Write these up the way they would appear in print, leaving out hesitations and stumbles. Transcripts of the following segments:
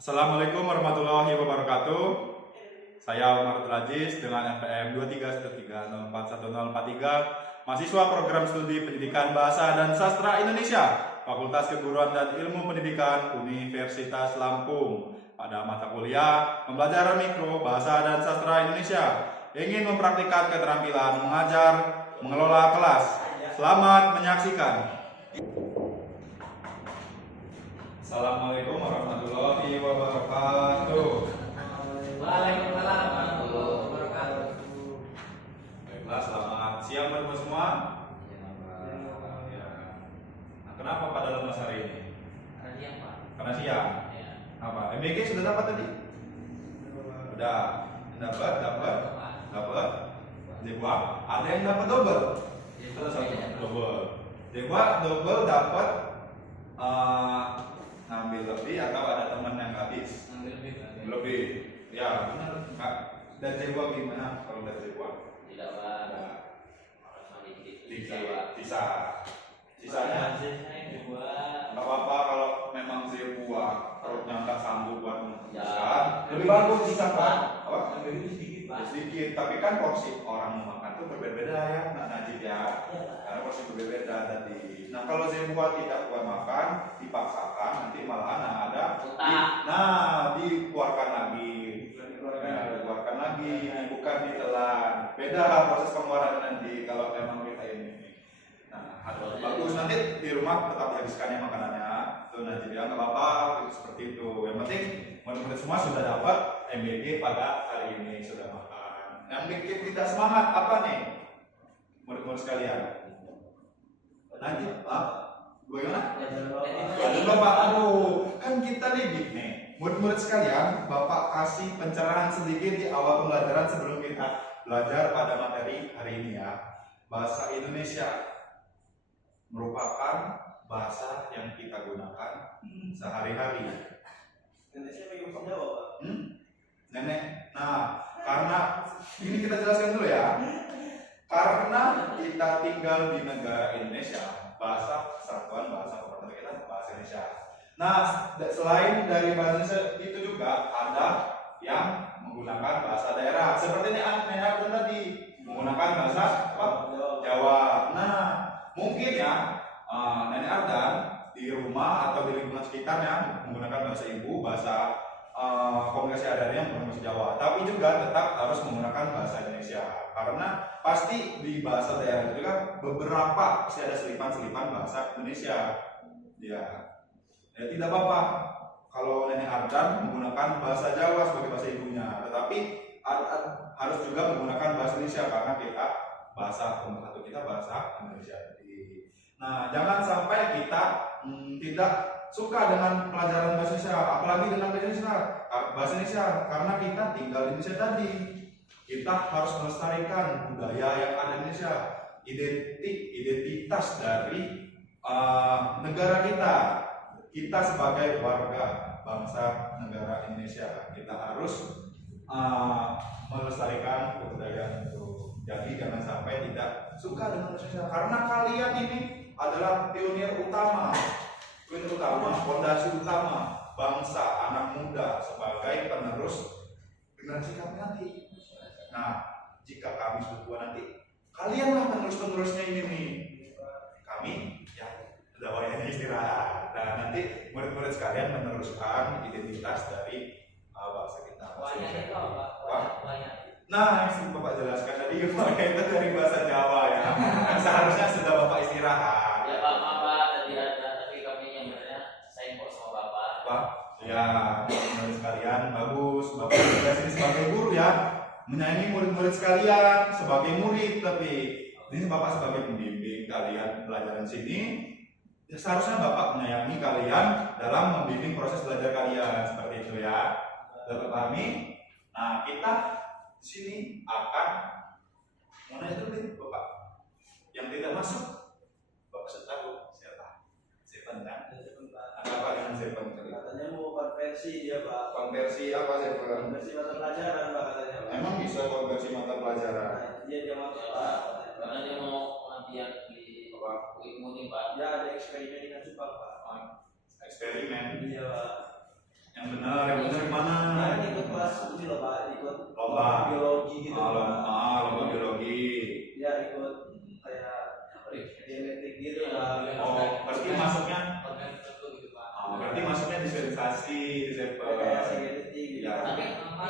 Assalamualaikum warahmatullahi wabarakatuh. Saya Umar Aziz dengan NPM 2313041043, mahasiswa program studi Pendidikan Bahasa dan Sastra Indonesia, Fakultas Keguruan dan Ilmu Pendidikan Universitas Lampung. Pada mata kuliah Pembelajaran Mikro Bahasa dan Sastra Indonesia, ingin mempraktikkan keterampilan mengajar, mengelola kelas. Selamat menyaksikan. Assalamualaikum warahmatullahi wabarakatuh. Waalaikumsalam warahmatullahi wabarakatuh. Baiklah, selamat siang teman-teman semua. Ya. Nah, kenapa pada lemas hari ini? Karena siang, Pak. Karena siang. Ya. Apa? MBG sudah dapat tadi? Udah. Dapat. Jebak. Ada yang dapat double. Double. Jebak double dapat. Ngambil lebih atau ada teman yang habis? Lebih. Ya benar. Kak. Dan Jebak gimana kalau dari Jebak? Tidak, Pak. Dikit. Sisanya nggak apa-apa kalau memang Jebak perutnya nggak sanggup buat memutuskan. Lebih bagus sisa Pak. Apa? Sedikit. Tapi kan porsi orang makan tuh berbeda ya, Nak Najib ya. Karena porsi berbeda tadi. Nah kalau Zebua tidak kuat makan, dipaksakan nanti malahan ada dikeluarkan lagi. Dikeluarkan lagi, bukan ditelan. Beda proses pengeluaran nanti kalau memang kita ini. Nah, bagus nanti di rumah tetap habiskan ya makanannya. Tuh Najib ya, nggak apa-apa seperti itu. Yang penting murid-murid semua sudah dapat MBG pada hari ini, sudah makan. Yang bikin kita semangat apa nih? Murid-murid sekalian. Najib, bagaimana? Aduh Bapak, kan kita didik nih. Murid-murid sekalian, Bapak kasih pencerahan sedikit di awal pembelajaran sebelum kita belajar pada materi hari ini ya. Bahasa Indonesia merupakan bahasa yang kita gunakan sehari-hari. Indonesia pakai bahasa Jawa, Pak. Nenek. Nah, karena ini kita jelaskan dulu ya. Karena kita tinggal di negara Indonesia, bahasa kesatuan bahasa pemerintahan kita bahasa Indonesia. Nah, selain dari bahasa Indonesia itu juga ada yang menggunakan bahasa daerah. Seperti nenek tadi menggunakan bahasa Jawa. Nah, mungkin ya Nenek Ardan di rumah atau di lingkungan sekitarnya menggunakan bahasa ibu, bahasa komunikasi adanya menggunakan bahasa Jawa, tapi juga tetap harus menggunakan bahasa Indonesia karena pasti di bahasa daerah itu juga beberapa pasti ada selipan-selipan bahasa Indonesia. Ya tidak apa-apa kalau Nenek Ardan menggunakan bahasa Jawa sebagai bahasa ibunya, tetapi harus juga menggunakan bahasa Indonesia karena kita bahasa pemersatu kita bahasa Indonesia. Nah, jangan sampai kita tidak suka dengan pelajaran bahasa Indonesia, apalagi dengan bahasa Indonesia, karena kita tinggal di Indonesia tadi. Kita harus melestarikan budaya yang ada di Indonesia, identitas dari negara kita. Kita sebagai warga bangsa negara Indonesia, kita harus melestarikan kebudayaan itu. Jadi jangan sampai tidak suka dengan bahasa Indonesia, karena kalian ini adalah pionir utama, fondasi utama bangsa anak muda sebagai penerus generasi kami nanti. Nah, jika kami sudah tua nanti, kalianlah penerus-penerusnya ini nih. Kami ya sudah waktunya istirahat. Nah, nanti murid-murid sekalian meneruskan identitas dari bangsa kita. Nah, yang Bapak jelaskan tadi itu dari bahasa Jawa ya. Seharusnya sudah Bapak istirahat. Ya Pak, maaf Pak, tadi ada, tapi kami yang benernya saya kok sama Bapak. Pak, ya murid sekalian bagus. Bapak juga sini sebagai guru ya, menyayangi murid-murid sekalian sebagai murid, tapi ini Bapak sebagai pembimbing kalian pelajaran sini. Ya, seharusnya Bapak menyayangi kalian dalam membimbing proses belajar kalian seperti itu ya. Dapat pahami? Nah, kita di sini akan mau nanya dulu nih Bapak. Yang tidak masuk, Bapak sudah tahu siapa? Seven kan? Ada apa dengan Seven? Katanya mau konversi dia, Pak. Konversi apa Seven? Konversi mata pelajaran, Pak, katanya, Pak. Emang bisa konversi mata pelajaran? Nah, dia masuk, Pak. Karena dia mau pengajian di ilmu nih Pak. Ya ada eksperimen dengan Jepang, Pak. Eksperimen. Iya, Pak. Yang benar dispensasi Kayak security gitu. Ya. Tapi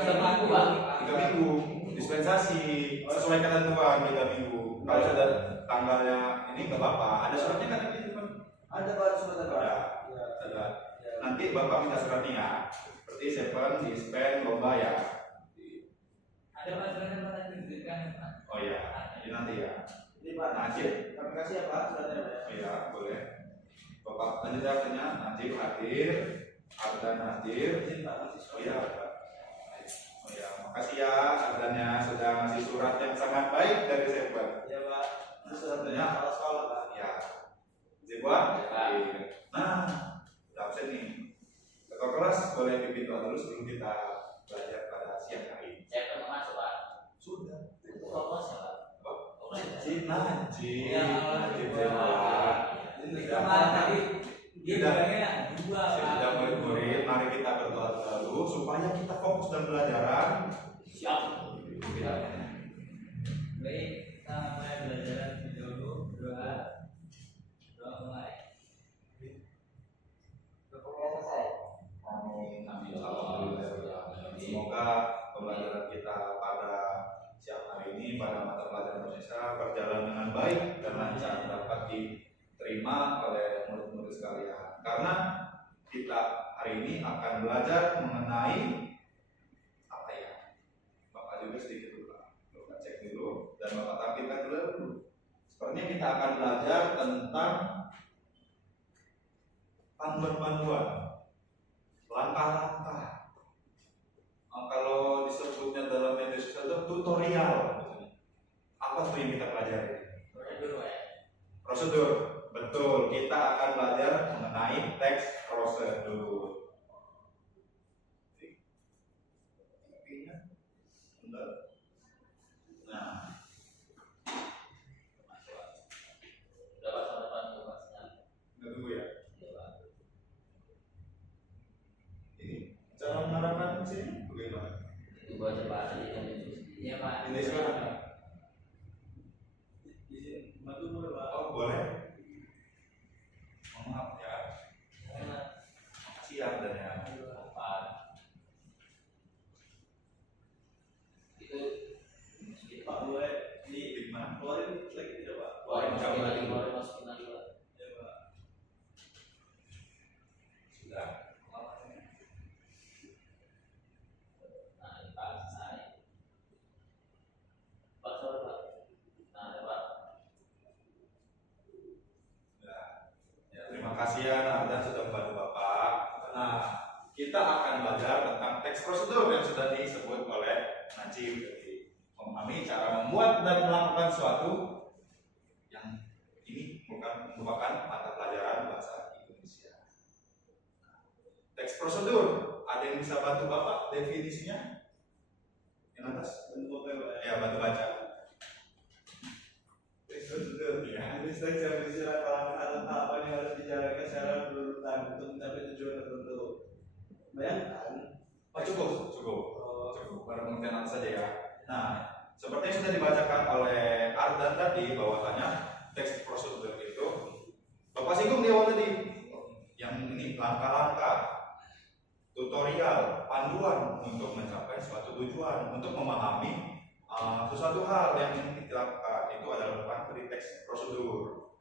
3 minggu Pak. 3 minggu dispensasi sesuai ketentuan 3 minggu. Kalau sudah tanggalnya ini nggak apa-apa. Ada suratnya kan tadi Pak? Ada Pak surat apa? Ada. Ya. Ada. Ya. Nanti Bapak minta suratnya ya. Seperti Seven, dispen, lomba ya. Ada Pak suratnya Pak tadi diberikan Pak. Oh iya, ini nanti ya. Ini Pak Najib. Kami kasih ya Pak suratnya Pak. Oh iya, boleh. Bapak lanjut artinya Najib hadir, Ardan hadir. Izin Pak masih Oh iya, Pak. Oh iya, makasih ya Ardannya sudah ngasih surat yang sangat baik dari Seven. Ya Pak. Ini suratnya kepala sekolah Pak. Ya, Seven. Ya. Nah, udah absen nih. Ketua kelas boleh pimpin doa dulu sebelum kita belajar pada siang hari ini. Saya pernah masuk Pak. Sudah. Itu apa sih Pak? Najib, Najib, Ya, Najib, Wah. Ini Kemarin tadi dia Sudah. bilangnya 2 Pak. Sudah murid-murid, mari kita berdoa dulu supaya kita fokus dalam pelajaran. Siap. Kita Baik, kita mulai belajar dulu. Doa mulai. Selesai. Amin. Alhamdulillah. Semoga pembelajaran kita pada siang hari ini pada mata pelajaran Indonesia berjalan dengan baik dan lancar dapat diterima oleh murid-murid sekalian. Karena kita hari ini akan belajar mengenai apa ya? Bapak juga sedikit dulu lah. Bapak cek dulu dan Bapak tampilkan dulu. Sepertinya kita akan belajar tentang panduan-panduan, langkah-langkah. Kalau disebutnya dalam media sosial itu tutorial. Apa tuh yang kita pelajari? Prosedur ya. Prosedur, betul. Kita akan belajar mengenai teks prosedur. Nah, Dapat sampai tuh Pak sinyal. nggak tunggu ya. Iya Pak. Ini cara mengarahkan ke sini bagaimana? Itu gua coba tadi kan itu. Iya Pak. Ini sekarang. Izin bantu boleh Pak. Oh boleh. Maaf ya. Makasih ya dan ya. Pak. Itu Pak boleh Di mana? keluarin lagi tidak Pak? masukin lagi, masukin lagi Pak. Ya Pak. Sudah. Nah, ini Pak selesai. Pak sorry Pak. Nah, ada Pak. Sudah. Ya, terima kasih ya Nardan sudah membantu Bapak. Nah, kita akan belajar tentang teks prosedur yang sudah disebut oleh Najib tadi. Memahami cara membuat dan melakukan suatu yang ini merupakan mata pelajaran bahasa Indonesia. Teks prosedur, ada yang bisa bantu Bapak definisinya? Yang atas? Bantu Bapak ya Pak. Ya, bantu baca. Teks prosedur. Ya. Ini teks yang berisi langkah-langkah apa yang harus dijalankan secara berurutan untuk mencapai tujuan tertentu. Bayangkan. Oh, cukup. Cukup. Baru pengertian atas saja ya. Nah, seperti yang sudah dibacakan oleh Ardan tadi, bahwasanya teks prosedur itu Bapak singgung di awal tadi, yang ini langkah-langkah, tutorial, panduan untuk mencapai suatu tujuan, untuk memahami sesuatu hal yang ingin kita lakukan. Itu adalah merupakan dari teks prosedur.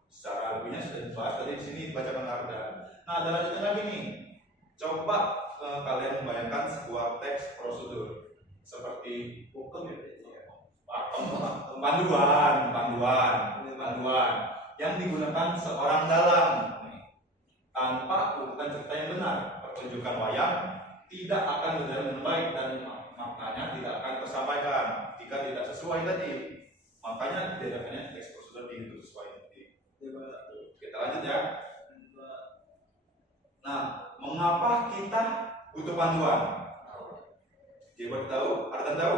Secara lebihnya sudah dibahas tadi di sini dibacakan Ardan. Nah, ada lanjutan lagi nih. Coba kalian membayangkan sebuah teks prosedur seperti Hukum ya. panduan yang digunakan seorang dalang tanpa urutan cerita yang benar. Pertunjukan wayang tidak akan berjalan dengan baik dan maknanya tidak akan tersampaikan jika tidak sesuai tadi. Makanya diadakannya teks prosedur itu sesuai tadi. Kita lanjut ya. Nah, mengapa kita butuh panduan? Coba tahu? Ardan tahu?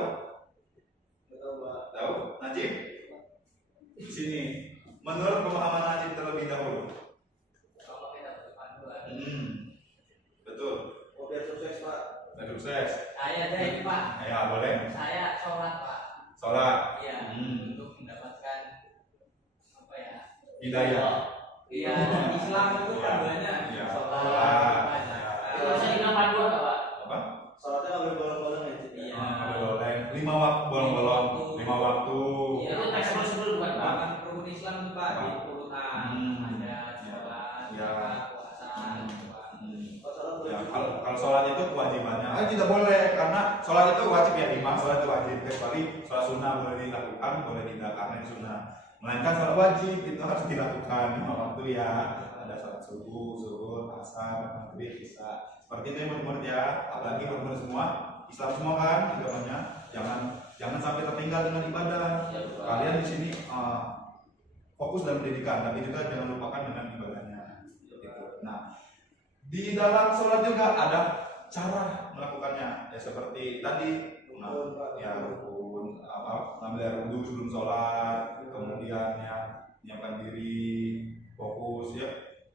Tahu? Najib? Di sini. Menurut pemahaman Najib terlebih dahulu. Kalau kita butuh panduan. Betul. Oh biar sukses Pak. Biar sukses. Saya ada ini Pak. Ya boleh. Saya sholat Pak. Sholat. Iya. Hmm. Untuk mendapatkan apa ya? Hidayah. Iya. Islam itu panduannya Iya. sholat. Sholat. Ibadah. Ya. Terus Kalau sholat itu kewajibannya, tidak boleh karena sholat itu wajib ya imam, sholat itu wajib kecuali sholat sunnah boleh dilakukan, boleh tidak karena itu sunnah. Melainkan sholat wajib itu harus dilakukan lima waktu ya. Ada sholat subuh, zuhur, asar, maghrib, isya. Seperti itu ya murid-murid ya. Apalagi murid-murid semua, Islam semua kan agamanya. Jangan sampai tertinggal dengan ibadah. Kalian di sini fokus dalam pendidikan, tapi juga jangan lupakan dengan ibadahnya. Nah, di dalam sholat juga ada cara melakukannya, ya seperti tadi, ya rukun, ngambil air wudhu sebelum sholat, kemudian ya menyiapkan diri, fokus, ya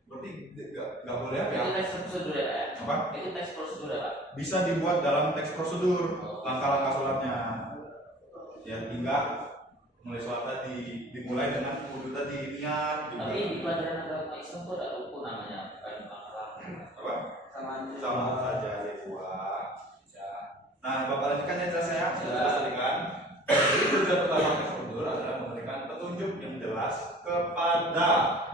berarti nggak boleh apa ya? Itu teks prosedur ya? Apa? Itu teks prosedur ya, Pak? Bisa dibuat dalam teks prosedur langkah-langkah sholatnya. Ya tinggal mulai sholat tadi dimulai dengan wudhu tadi, niat. Tapi di pelajaran agama Islam itu ada rukun namanya, bukan akhlak. Apa? sama saja ya buat ya. Nah, Bapak lanjutkan ya jelas saya Ya. kan. Jadi tujuan utama prosedur adalah memberikan petunjuk yang jelas kepada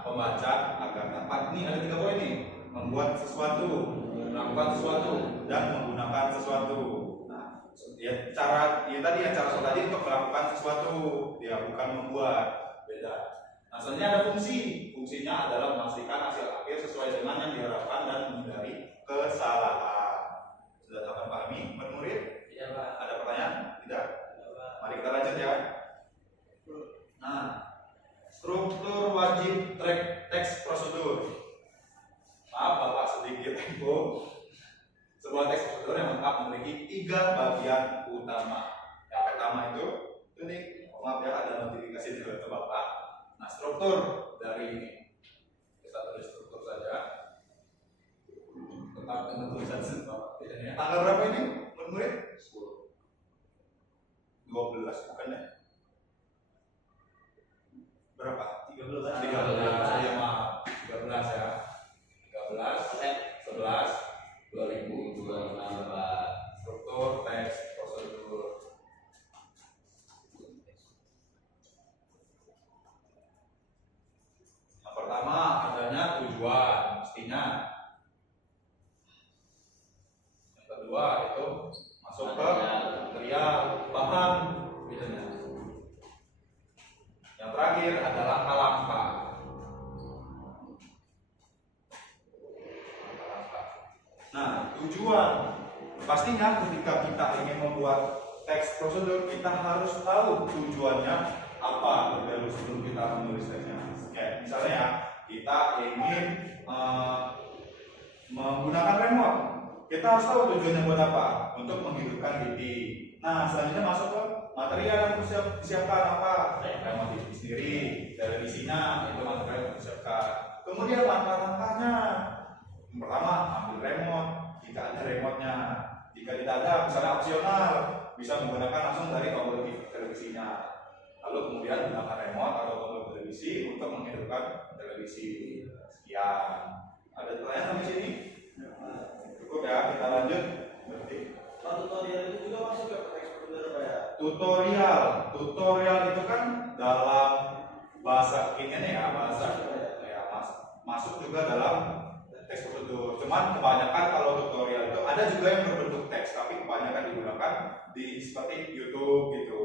pembaca agar dapat ini ada 3 poin nih, membuat sesuatu, melakukan sesuatu, dan menggunakan sesuatu. Nah, ya cara sholat tadi untuk melakukan sesuatu, ya bukan membuat, beda. Nah, selanjutnya ada fungsinya adalah memastikan hasil akhir sesuai dengan yang diharapkan dan menghindari kesalahan. Sudah dapat pahami, murid? Tidak, Pak. Ada pertanyaan? Tidak? Mari kita lanjut ya. Nah, struktur wajib teks prosedur. Maaf Bapak sedikit info. Sebuah teks prosedur yang lengkap memiliki 3 bagian utama. Yang pertama itu nih, maaf ya ada notifikasi di laptop Bapak. Nah, struktur dari ini kita tulis struktur saja. Tetap dengan tulisan Bapak. Tanggal berapa ini, murid? 12 bukan ya? Berapa? 13 ya maaf 13 ya 13 11 2025 struktur teks prosedur. Yang pertama adanya tujuan mestinya. Yang kedua itu masuk ke material bahan bidangnya. Yang terakhir adalah langkah-langkah. Nah, tujuan pastinya ketika kita ingin membuat teks prosedur kita harus tahu tujuannya apa dulu sebelum kita menulis teksnya. Kayak misalnya ya, kita ingin menggunakan remote. Kita harus tahu tujuannya buat apa? Untuk menghidupkan TV. Nah, selanjutnya masuk ke material yang harus disiapkan apa? Remote TV sendiri, televisinya itu material yang disiapkan. Kemudian langkah-langkahnya. Yang pertama, ambil remote. Jika ada remote-nya, jika tidak ada, misalnya opsional, bisa menggunakan langsung dari tombol televisinya. Lalu kemudian gunakan remote atau tombol televisi untuk menghidupkan televisi. Sekian. Ada pertanyaan sampai sini? Cukup ya, kita lanjut. tutorial itu juga masuk ke teks prosedur Pak ya? Tutorial itu kan dalam bahasa ini ya, masuk juga dalam teks prosedur. Cuman kebanyakan kalau tutorial itu ada juga yang berbentuk teks, tapi kebanyakan digunakan di seperti YouTube gitu,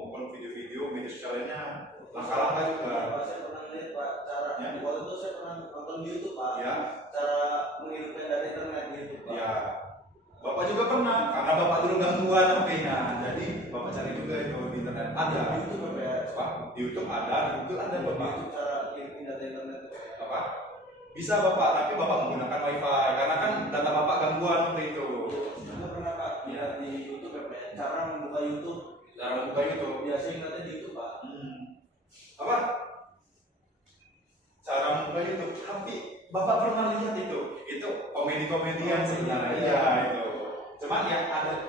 maupun video-video media sosialnya, langkah-langkah juga. Saya pernah lihat Pak cara waktu itu saya pernah nonton di YouTube Pak. Ya. Cara menghidupkan dari internet di YouTube Pak. Ya. Bapak juga pernah, karena Bapak dulu gangguan HP-nya, jadi Bapak cari juga itu di internet. Ada. Di YouTube Pak ya? Pak, di YouTube ada Bapak. Cara menghidupkan data internet Bapak bisa Bapak, tapi Bapak menggunakan WiFi karena kan data Bapak gangguan seperti itu. Saya pernah Pak lihat di YouTube Pak ya, cara membuka YouTube. Cara membuka YouTube. Biasanya ingatnya di YouTube Pak. Apa? Cara membuka YouTube. Tapi Bapak pernah lihat itu komedi-komedian sebenarnya. Iya itu. Cuman ya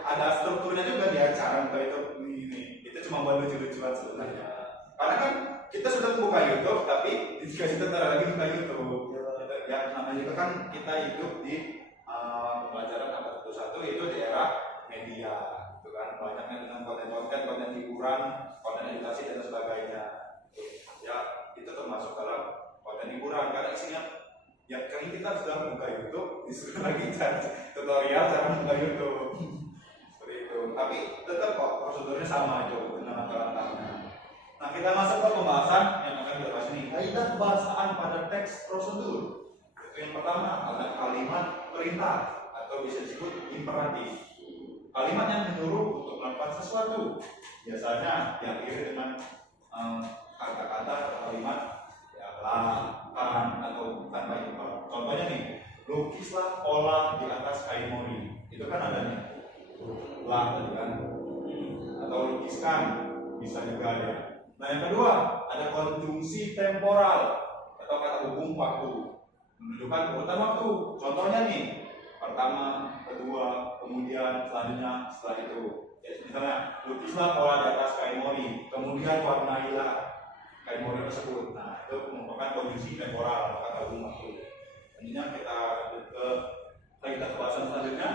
ada strukturnya juga dia cara membuka YouTube ini. Itu cuma buat lucu-lucuan sebenarnya. Karena kan kita sudah membuka YouTube, tapi dikasih tentara lagi buka YouTube. Ya, namanya juga kan kita hidup di pembelajaran abad 21 itu di era media, itu kan banyaknya dengan konten hiburan, konten edukasi dan sebagainya. Ya, itu termasuk dalam konten hiburan karena isinya ya kan kita sudah buka YouTube, disuruh lagi cari tutorial cara buka YouTube. Seperti itu. Tapi tetap kok prosedurnya sama aja dengan langkah-langkahnya. Nah, kita masuk ke pembahasan yang akan kita bahas ini. Kaidah kebahasaan pada teks prosedur. Itu yang pertama ada kalimat perintah atau bisa disebut imperatif. Kalimat yang menyuruh untuk melakukan sesuatu. Biasanya diakhiri dengan kata-kata atau kalimat ya lakukan atau tanpa imperatif. Contohnya nih, lukislah pola di atas kain mori. Itu kan ada nih. Lah tadi kan. Atau lukiskan bisa juga ya. Nah, yang kedua, ada konjungsi temporal atau kata hubung waktu, menunjukkan urutan waktu. Contohnya nih, pertama, kedua, kemudian selanjutnya setelah itu. Ya, misalnya, lukislah pola di atas kain mori, kemudian warnailah kain mori tersebut. Nah, itu merupakan konjungsi temporal atau kata hubung waktu. Selanjutnya kita lanjut ke kaidah kebahasan selanjutnya.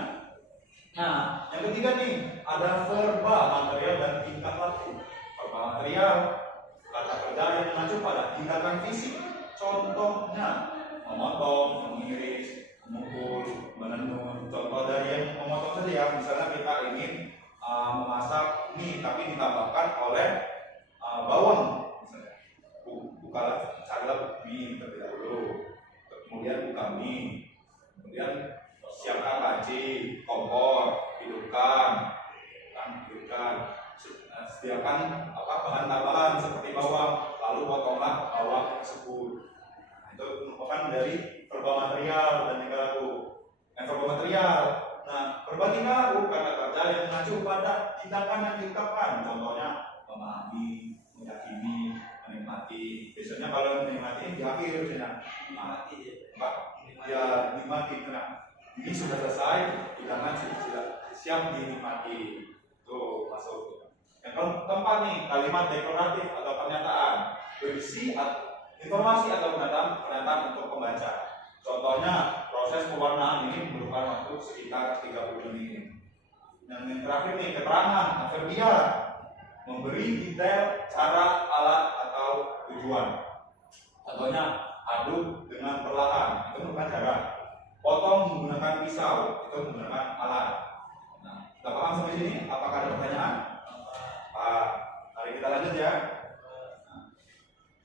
Nah, yang ketiga nih, ada verba, material, dan tingkah laku. Material, kata kerja yang mengacu pada tindakan fisik. Contohnya memotong, mengiris, memukul, menenun. Contoh dari yang memotong saja ya, misalnya kita ingin memasak mie tapi ditambahkan oleh bawang misalnya. Bukalah, carilah mie terlebih dahulu, kemudian buka mie, kemudian siapkan panci, kompor, hidupkan, sediakan bahan tambahan seperti bawang, lalu potonglah bawang tersebut. Nah, itu merupakan dari verba material dan tingkah laku. Verba material, nah verba tingkah laku kata kerja yang mengacu pada tindakan yang diucapkan. Contohnya memahami, meyakini, menikmati. Biasanya kalau menikmati di akhir biasanya mati ya nikmati. Nah, ini sudah selesai, tindakan sudah siap dinikmati. Tuh masuk. Yang keempat nih, kalimat deklaratif atau pernyataan berisi informasi atau pernyataan untuk pembaca. Contohnya, proses pewarnaan ini memerlukan waktu sekitar 30 menit. Dan yang terakhir nih, keterangan adverbial memberi detail cara, alat atau tujuan. Contohnya, aduk dengan perlahan, itu merupakan cara. Potong menggunakan pisau, itu menggunakan alat. Nah, kita paham sampai sini? Apakah ada pertanyaan? Mari kita lanjut ya.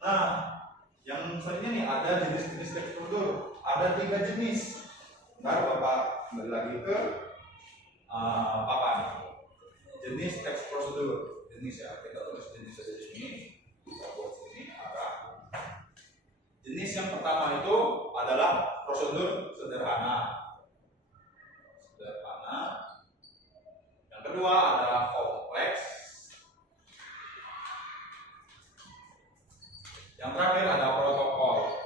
Nah, yang selanjutnya nih ada jenis-jenis teks prosedur. Ada 3 jenis. Ntar Bapak kembali lagi ke papan. Jenis teks prosedur. Jenis ya, kita tulis jenis saja di sini. Kita buat sini arah. Jenis yang pertama itu adalah prosedur sederhana. Yang kedua adalah kompleks. Yang terakhir ada protokol.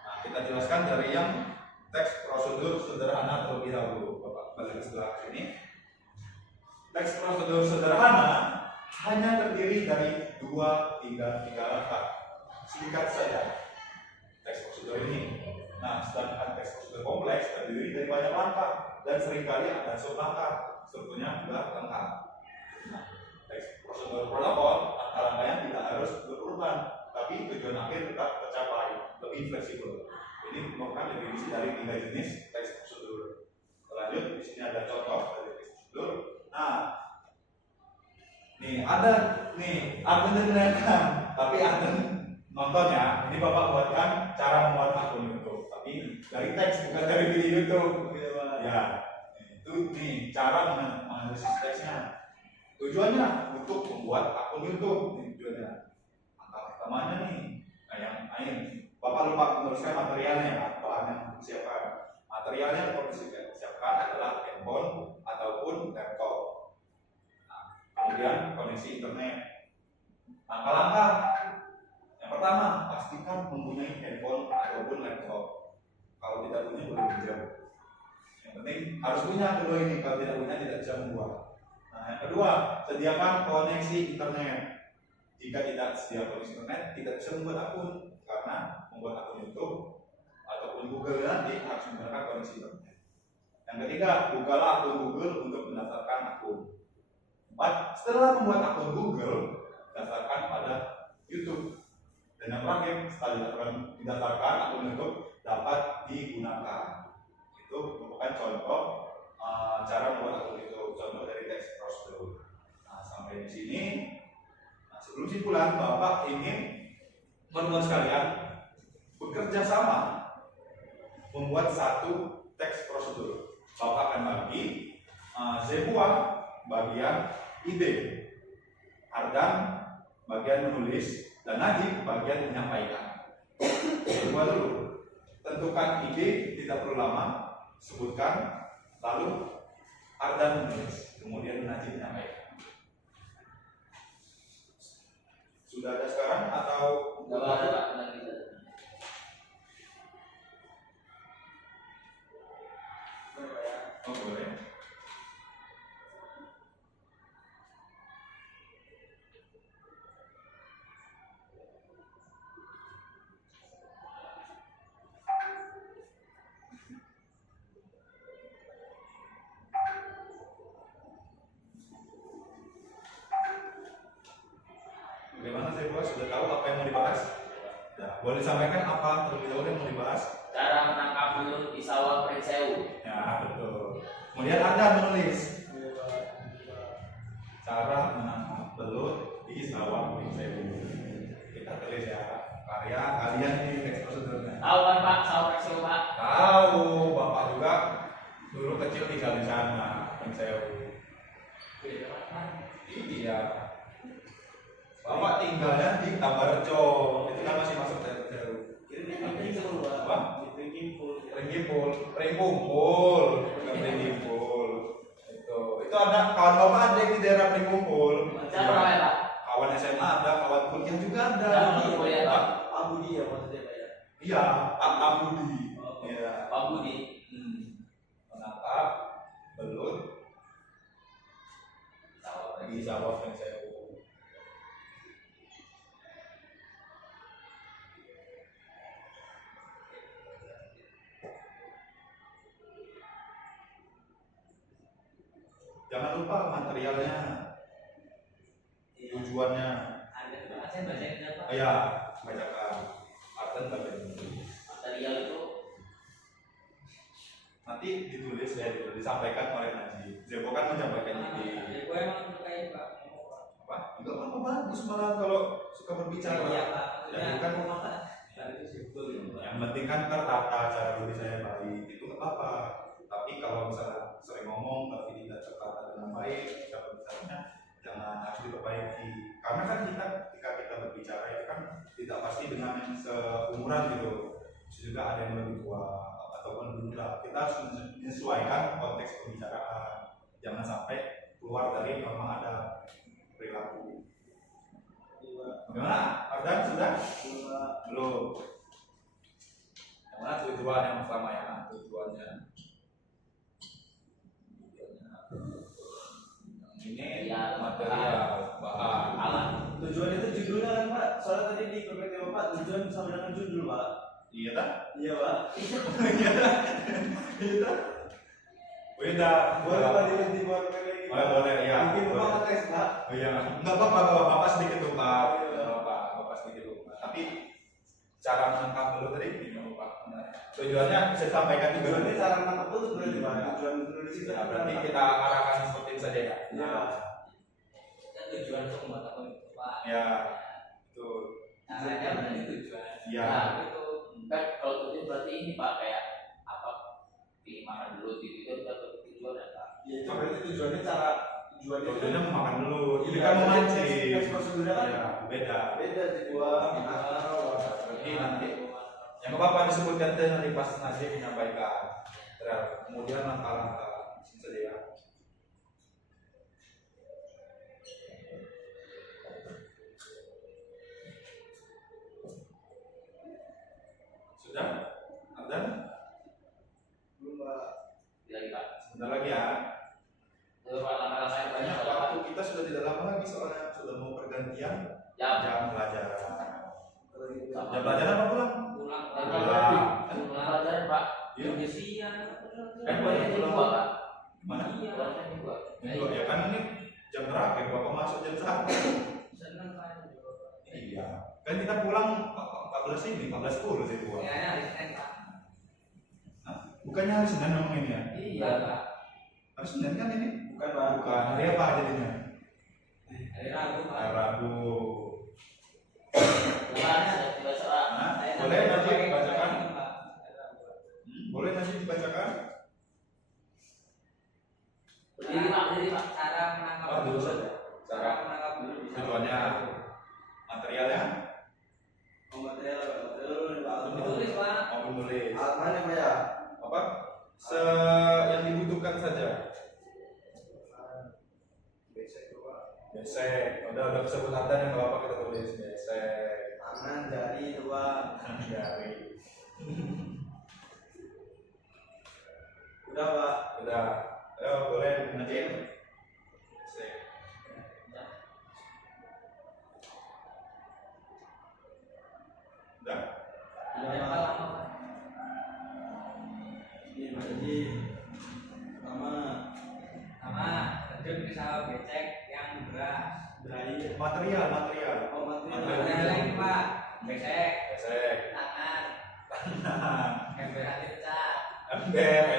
Nah, kita jelaskan dari yang teks prosedur sederhana terlebih dahulu. Bapak balik ke sebelah sini. Teks prosedur sederhana hanya terdiri dari 2-3 langkah. Singkat saja teks prosedur ini. Nah, sedangkan teks prosedur kompleks terdiri dari banyak langkah dan seringkali ada sublangkah, strukturnya juga lengkap. Nah, teks prosedur protokol langkah-langkahnya tidak harus berurutan, tapi tujuan akhir tetap tercapai, lebih fleksibel. Ini merupakan definisi dari 3 jenis teks prosedur. Lanjut, di sini ada contoh dari teks prosedur. Nah, nih ada nih akun ternyata, tapi akun nontonnya ini Bapak buatkan cara membuat akun YouTube, tapi dari teks bukan dari video YouTube. Ya, itu nih cara menganalisis teksnya. Tujuannya untuk membuat akun YouTube. Ini tujuannya. Langkah pertamanya nih, yang lain. Bapak lupa menuliskan materialnya, bahan yang disiapkan. Materialnya yang disiapkan adalah handphone ataupun laptop. Nah, kemudian koneksi internet. Langkah-langkah. Yang pertama, pastikan mempunyai handphone ataupun laptop. Kalau tidak punya boleh pinjam. Yang penting harus punya kedua ini. Kalau tidak punya tidak bisa membuat. Nah, yang kedua, sediakan koneksi internet. Jika tidak sedia koneksi internet, tidak bisa membuat akun, karena membuat akun YouTube ataupun Google nanti harus menggunakan koneksi internet. Yang ketiga, bukalah akun Google untuk mendaftarkan akun. 4. Setelah membuat akun Google, daftarkan pada YouTube. Dan yang terakhir, setelah didaftarkan atau bentuk dapat digunakan. Itu merupakan contoh cara membuat akun itu, contoh dari text prosedur. Nah, sampai di sini. Nah, sebelum simpulan, Bapak ingin teman-teman sekalian bekerja sama membuat satu teks prosedur. Bapak akan bagi Zebua bagian ide, Ardan bagian menulis, dan Najib bagian menyampaikan. Zebua dulu, tentukan ide, tidak perlu lama, sebutkan, lalu Ardan menulis, kemudian Najib menyampaikan. Sudah ada sekarang atau Nggak ada Pak, benar gitu. Oh, boleh. Bagaimana saya buat? Sudah tahu apa yang mau dibahas? Nah, boleh disampaikan apa terlebih dahulu yang mau dibahas? Cara menangkap belut di sawah Prinsewu. Ya, betul. Kemudian Anda menulis cara menangkap belut di sawah Prinsewu. Kita tulis ya, karya kalian ini teks prosedurnya. Tahu kan Pak, sawah Prinsewu Pak? Tahu, Bapak juga dulu kecil tinggal di sana, Prinsewu. Iya. Bapak tinggalnya di Tabarjo, itu kan masih masuk Prinsewu. Apa? Pringkumpul, bukan Pringkumpul. Itu ada kawan Bapak ada yang di daerah Pringkumpul. Siapa namanya Pak? Kawan SMA ada, kawan kuliah juga ada. Siapa kuliah Pak? Pak Budi ya maksudnya Pak ya? Iya, Pak Budi. Iya. Pak Budi. Menangkap belut di sawah Pringsewu. Jangan lupa materialnya, tujuannya. Ada Pak, saya bacain apa? Ya, bacakan. Arten baca dulu. Material itu Nanti ditulis ya, disampaikan oleh Najib. Zebo kan menyampaikan ide. Gue emang terkait Pak. Apa? Enggak apa-apa, bagus malah kalau suka berbicara. Iya Pak. Ya, bukan mau makan. Itu simpel. yang penting kan tertata, cara tulis saya baik, itu nggak apa-apa. Tapi kalau misalnya sering ngomong tapi tidak tertata dengan baik, cara bicaranya jangan, harus diperbaiki. Karena kan kita ketika kita berbicara itu kan tidak pasti dengan yang seumuran gitu. Juga ada yang lebih tua ataupun lebih muda. Kita harus menyesuaikan konteks pembicaraan. Jangan sampai keluar dari norma adat perilaku. Bagaimana? Ardan sudah? Belum. Yang mana tujuan yang pertama ya? Tujuannya. Ini material, bahan, alat. Tujuan itu judulnya kan Pak, soalnya tadi di PPT Bapak tujuan sama dengan judul Pak. Iya tak? Iya Pak. Iya tak? Beda. Boleh Pak di buat PPT. Boleh, ya. Mungkin Bapak ngetes Pak. Oh iya, enggak apa-apa, bapak sedikit lupa. Bapak sedikit lupa. Tapi cara menangkap dulu tadi ini lupa. Tujuannya bisa disampaikan juga. Tujuannya cara menangkap itu berarti Pak. Tujuan menulis itu Ya, berarti kita arahkan seperti itu saja ya. Iya. Kan tujuan untuk membuat akun itu Pak. Ya, betul. Caranya berarti tujuan. Iya. Nah, itu kan kalau tujuan berarti ini Pak, kayak apa? Pilih makan dulu itu udah tujuan ya Pak. Ya itu berarti tujuannya Tujuannya memakan dulu. Ini Iya, kan memancing. teks prosedurnya kan Ya, beda. beda di dua. Berarti nanti yang apa disebutkan itu nanti pas nanti menyampaikan. Kemudian langkah-langkah sini saja ya. Sudah? Ardan? Belum Pak. Lagi Pak. Sebentar lagi ya. Terus Pak, langkah-langkah yang Banyak banyak Pak. waktu kita sudah tidak lama lagi soalnya sudah mau pergantian Jam. jam pelajaran. Sama. Jam pelajaran apa pulang? Pulang Jam Pak. pelajaran. Pelajaran Pak. Iya. Indonesian. Boleh jam 2 Pak. Mana? Iya. Boleh jam 2. Minggu ya kan ini jam terakhir bapak masuk jam 1. Seneng Pak. Iya. Kan Kan kita pulang 14 ini, 14.10 sih pulang. Kayaknya hari Senin Pak. Bukannya hari Senin memang ini ya? Iya Pak. Hari Senin kan ini? Bukan Pak. Bukan. Hari apa jadinya? Hari Rabu Pak. Hari Rabu. Bulan sudah dibaca. Nah, Saya boleh nanti nanti pakai dibacakan? ini, Pak. Hari Rabu. Boleh nanti dibacakan? Berdiri Pak, berdiri Pak. Cara menangkap Oh, dulu belut. saja. Cara menangkap belut di sawah. Tujuannya. Materialnya? Material Pak. Ditulis Pak. Mau menulis. Alat mana Pak ya? Apa? Yang dibutuhkan saja. Besek Pak. Besek. Udah kesebut yang nggak apa kita tulis besek. Tangan, jari itu Pak. Jari. Udah Pak. Udah. Ayo boleh ngecil. Besek. Udah. Yang Pak. lama Pak. Ini Mas Haji. Pertama, Sama terjun ke sawah becek yang beras. dry. Material. Oh, material. Material lagi Pak. Becek, Besek. tangan, Tangan. ember hati pecah, Ember aja.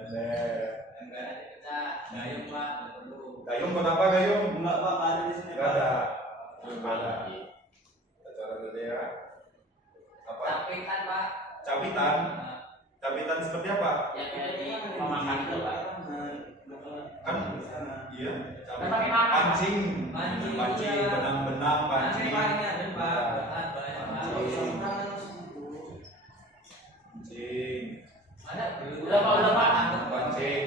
Ember. ember hati pecah, gayung Pak, nggak perlu. Gayung buat apa gayung? Enggak Pak, nggak ada di sini Enggak Pak. ada. Belum ada. Kita coba dulu ya. Apa? Capitan Pak. Capitan. Nah, Capitan seperti apa? Yang jadi memakan itu Pak. Kan di sana. iya. Tempat makan. Pancing. Pancing, Pancing. iya. Benang-benang nanti pancing. Pak ini ada Pak, bahan banyak Pak. Pancing. Pancing. Ada belut. Udah, Pak, udah, Pak. Pancing.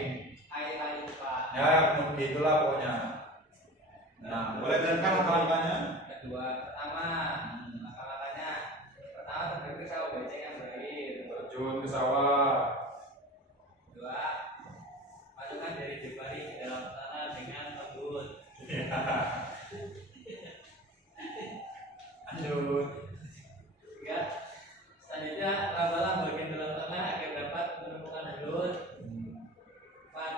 Air Pak. Ya, begitulah pokoknya. Nah, boleh dengarkan langkah-langkahnya? Kedua, pertama, langkah-langkahnya. Pertama terjun ke sawah becek yang berair. Terjun ke sawah. Kedua, masukkan jari jemari ke dalam tanah dengan lembut. Lanjut. Tiga, selanjutnya rabalah bagian dalam tanah agar dapat menemukan belut. Empat,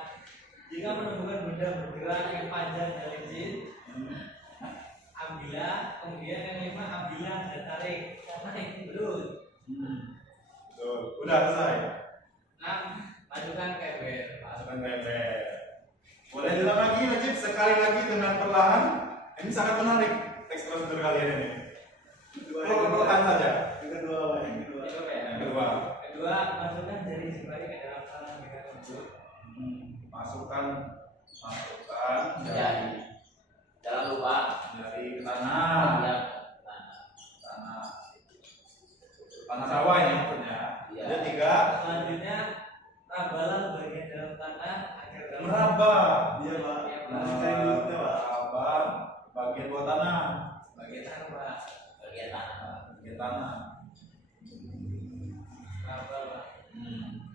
jika menemukan benda bergerak yang panjang dan licin, ambillah. Kemudian yang lima, ambillah dan tarik karena itu belut. Betul. Udah selesai. Enam, masukkan ke ember. Masukkan ember. Boleh diulang lagi, Najib, sekali lagi dengan perlahan. Ini sangat menarik teks prosedur kalian ini. Perlahan saja. Yang kedua Pak, yang kedua. Itu ya. Yang kedua, Kedua, masukkan jari jemari ke dalam tanah dengan lembut. masukkan Jadi jangan lupa dari tanah, ya. tanah sawah ini maksudnya. Iya. Ada tiga, Selanjutnya, rabalah bagian dalam tanah agar dalam meraba. Iya Pak. Iya, Pak. Masukkan dulu kita Pak. Meraba bagian bawah tanah, bagian tanah Pak. Bagian tanah Pak. bagian tanah. Rabal Pak.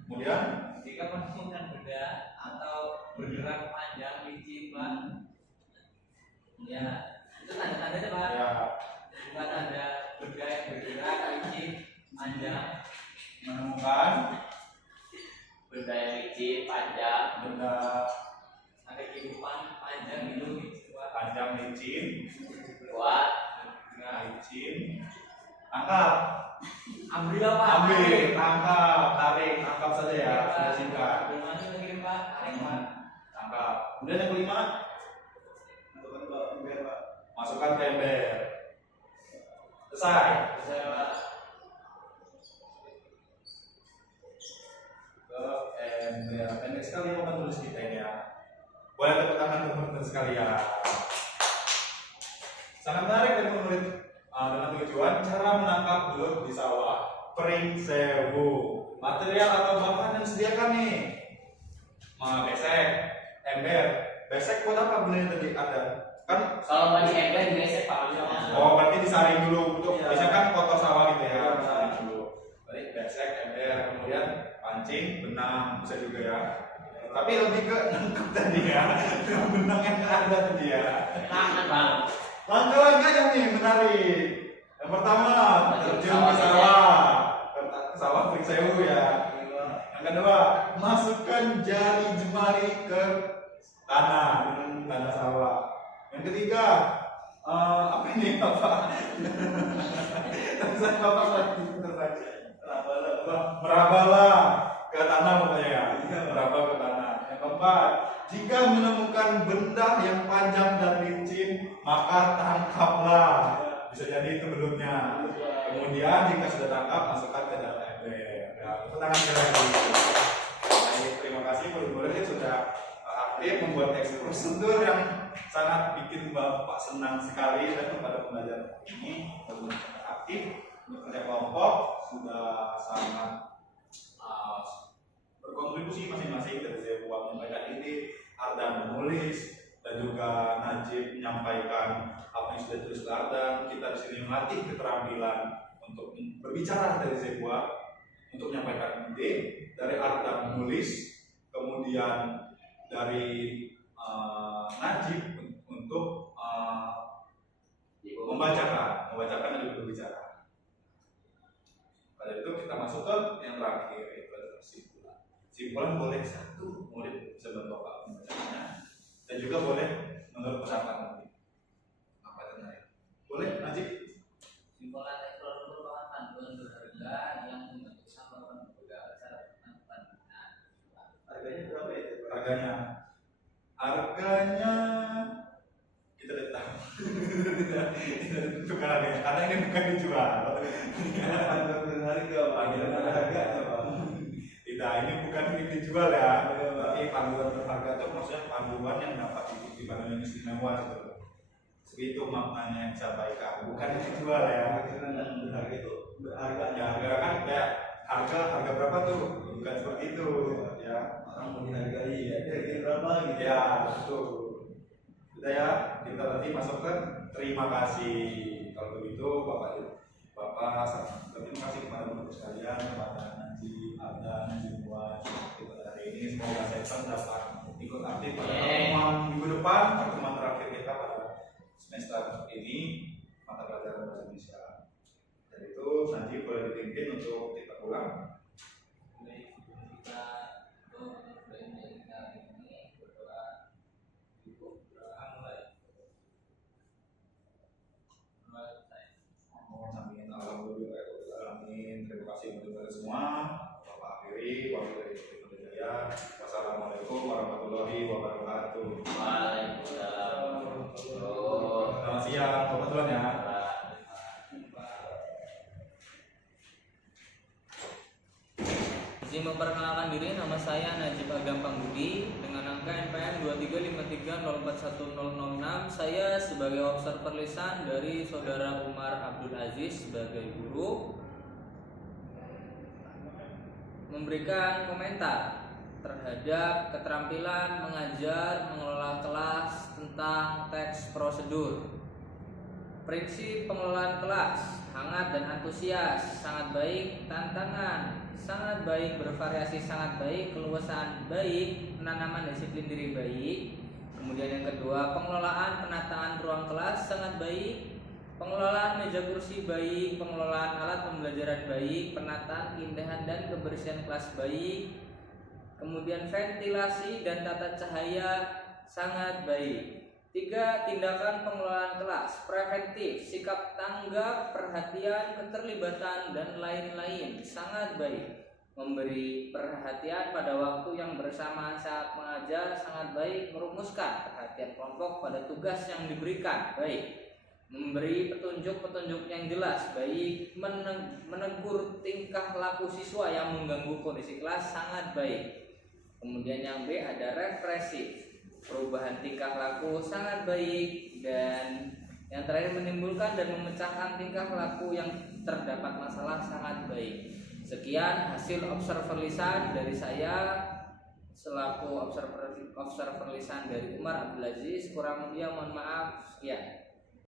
Kemudian Jika menemukan benda atau bergerak panjang licin Pak, ya itu tanda-tandanya Pak. ya Bukan ada benda yang bergerak licin panjang, menemukan Benda yang licin, panjang. benda ada kehidupan panjang itu licin Pak. panjang licin, Kuat. Bergerak. licin, tangkap, Ambillah Pak. ambil, tangkap, tarik, tangkap saja ya, sudah singkat. Belum masuk lagi Pak. Tarik Pak. Tangkap. Kemudian yang kelima, Masukkan Pak, ember Pak. masukkan ke ember. Selesai. Selesai Pak. Ke ember. Pendek sekali papan tulis kita ini ya. Boleh tepuk tangan teman-teman sekalian. Sangat menarik dari murid dengan tujuan cara menangkap belut di sawah. Pring sewu. Material atau bahan yang disediakan nih. Besek, ember. Besek buat apa gunanya tadi ada? Kan Kalau bagi ember gesek Pak. oh berarti disaring dulu untuk Iya. biasanya kan kotor sawah gitu ya, Iya. disaring dulu. Berarti besek, ember, kemudian pancing, benang bisa juga ya. Tapi lebih ke nangkep tadi ya, benang yang ada tadi ya. Tangan Bang. Langkah-langkahnya nih menarik. Yang pertama terjun ke sawah, ke sawah pring sewu ya. Yang kedua masukkan jari jemari ke tanah sawah. Yang ketiga Apa ini Bapak? Tulisan Bapak lagi merabalah ke tanah pokoknya ya. Meraba ke tanah. Yang keempat, jika menemukan benda yang panjang dan licin, maka tangkaplah. Bisa jadi itu belutnya. Kemudian jika sudah tangkap, masukkan ke dalam ember. Ya, tepuk tangan sekali lagi. Baik, terima kasih murid-murid yang sudah aktif membuat teks prosedur yang sangat bikin Bapak senang sekali dan pada pembelajaran ini benar-benar aktif. Kerja kelompok sudah sangat berkontribusi masing-masing dari saya buat menyampaikan ide, Ardan menulis, dan juga Najib menyampaikan apa yang sudah ditulis ke Ardan. Kita di sini melatih keterampilan untuk berbicara dari Zebua, untuk menyampaikan ide, dari Ardan menulis, kemudian dari Najib untuk membacakan dan juga berbicara. Pada itu kita masuk ke yang terakhir, yaitu adalah kesimpulan. Kesimpulan boleh satu murid bisa bantu Bapak membacanya, dan juga boleh menurut pendapat nanti. Apa yang lain? Boleh, Najib? Simpulan teks prosedur merupakan panduan berharga yang membentuk saluran beberapa cara penerapan. Harganya berapa itu? Harganya kita tidak tahu. Tidak ditentukan harganya karena ini bukan dijual. Panduan berharga, panggilan harganya, Pak. Tidak, ini bukan ini dijual ya. Tapi panduan berharga itu maksudnya panduan yang dapat diikuti bank yang istimewa gitu. Segitu maknanya yang saya sampaikan, bukan dijual ya. Berharga itu berharga. Ya, harga kan kayak harga berapa tuh? Bukan seperti itu ya. Orang mau dihargai ya, harga berapa gitu. Ya, betul. Sudah ya, kita nanti masuk ke terima kasih. Kalau begitu Bapak terima kasih kepada Bapak sekalian, kepada Najib, Ardan, Najibwan, kita hari ini semoga saya dapat ikut aktif pada pertemuan minggu depan, pertemuan terakhir kita pada semester ini mata pelajaran bahasa Indonesia. Dan itu Najib boleh dipimpin untuk kita ulang. Terima kasih untuk semua. Bapak akhiri, wakil dari Jaya. Wassalamualaikum warahmatullahi wabarakatuh. Waalaikumsalam. Selamat siang, Bapak duluan ya. Izin memperkenalkan diri, nama saya Najib Agam Pambudi dengan angka NPM 235304106. Saya sebagai observer lisan dari Saudara Umar Abdul Aziz sebagai guru memberikan komentar terhadap keterampilan mengajar mengelola kelas tentang teks prosedur. Prinsip pengelolaan kelas hangat dan antusias, sangat baik. Tantangan sangat baik, bervariasi sangat baik, keluasan baik, penanaman disiplin diri baik. Kemudian yang kedua, pengelolaan penataan ruang kelas sangat baik, pengelolaan meja kursi baik, pengelolaan alat pembelajaran baik, penataan keindahan dan kebersihan kelas baik. Kemudian ventilasi dan tata cahaya sangat baik. 3. Tindakan pengelolaan kelas preventif, sikap tanggap, perhatian, keterlibatan, dan lain-lain sangat baik. Memberi perhatian pada waktu yang bersamaan saat mengajar sangat baik. Merumuskan perhatian kelompok pada tugas yang diberikan baik. Memberi petunjuk-petunjuk yang jelas baik. Menegur tingkah laku siswa yang mengganggu kondisi kelas sangat baik. Kemudian yang B ada represif, perubahan tingkah laku sangat baik. Dan yang terakhir menimbulkan dan memecahkan tingkah laku yang terdapat masalah sangat baik. Sekian hasil observer lisan dari saya selaku observer lisan dari Umar Abdul Aziz. Kurang lebih mohon maaf. Sekian.